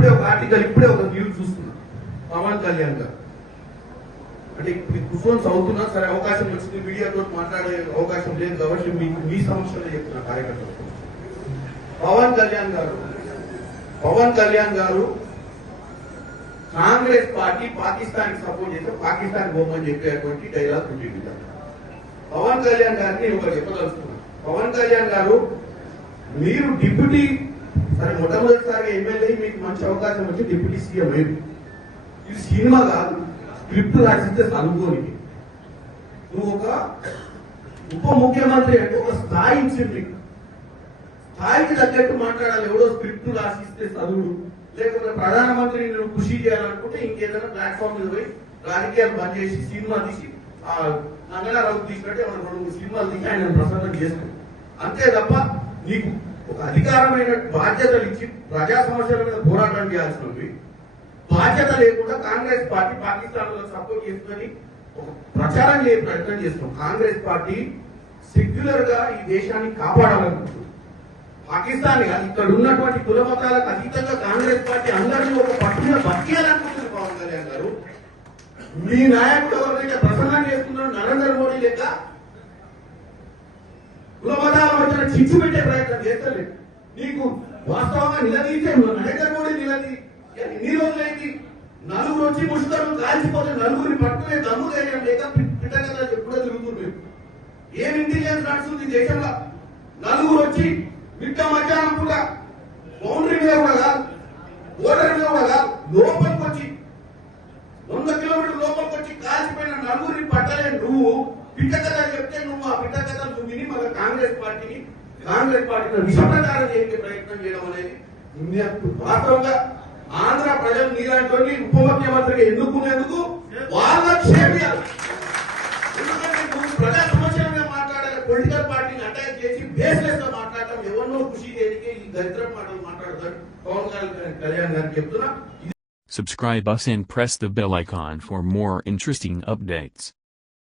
ఇప్పుడే ఒక ఆర్టికల్ ఇప్పుడే ఒక న్యూస్ చూస్తున్నా. పవన్ కళ్యాణ్ గారు. అంటే ఇప్పుడు కూర్చొని చదువుతున్నా సరే అవకాశం వచ్చింది మీడియాతో మాట్లాడే అవకాశం లేదు కాబట్టి మీకు మీ సమస్యలో చెప్తున్నా కార్యకర్తలకు పవన్ కళ్యాణ్ గారు. పవన్ కళ్యాణ్ గారు కాంగ్రెస్ పార్టీ పాకిస్తాన్ సపోర్ట్ చేస్తే పాకిస్తాన్ బొమ్మని చెప్పేటువంటి డైలాగ్ ఉంటుంది. పవన్ కళ్యాణ్ గారిని నేను ఒకటి చెప్పదలుచుకున్నాను పవన్ కళ్యాణ్ గారు మీరు డిప్యూటీ సరే మొట్టమొదటిసారిగా ఎమ్మెల్యే మీకు మంచి అవకాశం వచ్చి డిప్యూటీ సీఎం అయ్యింది ఇది సినిమా కాదు స్క్రిప్ట్ రాసిస్తే చదువుకోని. నువ్వు ఒక ఉప ముఖ్యమంత్రి అంటే ఒక స్థాయి ఇచ్చింది. స్థాయికి తగ్గట్టు మాట్లాడాలి ఎవడో స్క్రిప్ట్ రాసిస్తే చదువుడు లేకపోతే ప్రధానమంత్రిని నువ్వు కృషి చేయాలనుకుంటే ఇంకేదైనా ప్లాట్ఫామ్ మీద పోయి రాజకీయాలు బంద్ చేసి సినిమా తీసి ఆ నంగనారావు తీసినట్టే మనం రెండు మూడు సినిమాలు తీసి ఆయన ప్రసన్నం చేస్తాం. అంతే తప్ప నీకు ఒక అధికారమైన బాధ్యతలు ఇచ్చి ప్రజా సమస్యల మీద పోరాటం చేయాల్సినవి. బాధ్యత లేకుండా కాంగ్రెస్ పార్టీ పాకిస్తాన్లో సపోర్ట్ చేస్తుందని ఒక ప్రచారం చేయ ప్రయత్నం చేస్తున్నాం. కాంగ్రెస్ పార్టీ సెక్యులర్గా ఈ దేశాన్ని కాపాడాలనుకుంటుంది. పాకిస్తాన్ ఇక్కడ ఉన్నటువంటి కుల మతాలకు అతీతంగా కాంగ్రెస్ పార్టీ అందరినీ ఒక పట్టున బతికేయాలనుకుంటుంది పవన్ కళ్యాణ్ గారు. మీ నాయకుడు ఎవరైతే ప్రసన్నం చేస్తున్నారో నరేంద్ర మోడీ లెక్క కుల మతాల మధ్యన చిచ్చు పెట్టే ప్రయత్నం చేస్తలేదు. నీకు వాస్తవంగా నిలదీసే నరేంద్ర మోడీ నిలదీ. ఎన్ని రోజులైంది నలుగురు వచ్చి ముసుగురు కాల్చిపోతే నలుగురిని పట్టుకునే దమ్ము ధైర్యం లేక పిట్టగల ఎప్పుడో తిరుగుతుంది ఏం ఇంటెలిజెన్స్ నడుస్తుంది దేశంలో? నలుగురు వచ్చి మిట్ట మధ్యాహ్నం పూట బౌండరీ మీద కూడా కాదు ఓటర్ మీద కూడా కాదు లోపలికి వచ్చి వంద కిలోమీటర్ లోపలికి వచ్చి కాల్చిపోయిన నలుగురిని పట్టలే నువ్వు పిట్టగల కాంగ్రెస్ పార్టీని కాంగ్రెస్ పార్టీని విషప్రచారం చేసే ప్రయత్నం చేయడం అనేది దుర్మార్గం. వాస్తవంగా ఆంధ్ర ప్రజలు నీలాంటి వాడిని ఉప ముఖ్యమంత్రిగా ఎన్నుకునేందుకు వాళ్ళ క్షేమియాలి ఎందుకంటే నువ్వు ప్రజా సమస్యల మీద మాట్లాడాలి పొలిటికల్ పార్టీని అటాక్ చేసి బేస్లెస్ గా మాట్లాడటం ఎవరినో ఖుషి చేయడానికి ఈ దరిద్ర మాటలు మాట్లాడతారు పవన్ కళ్యాణ్ కళ్యాణ్ గారికి చెప్తున్నా Subscribe us and press the bell icon for more interesting updates.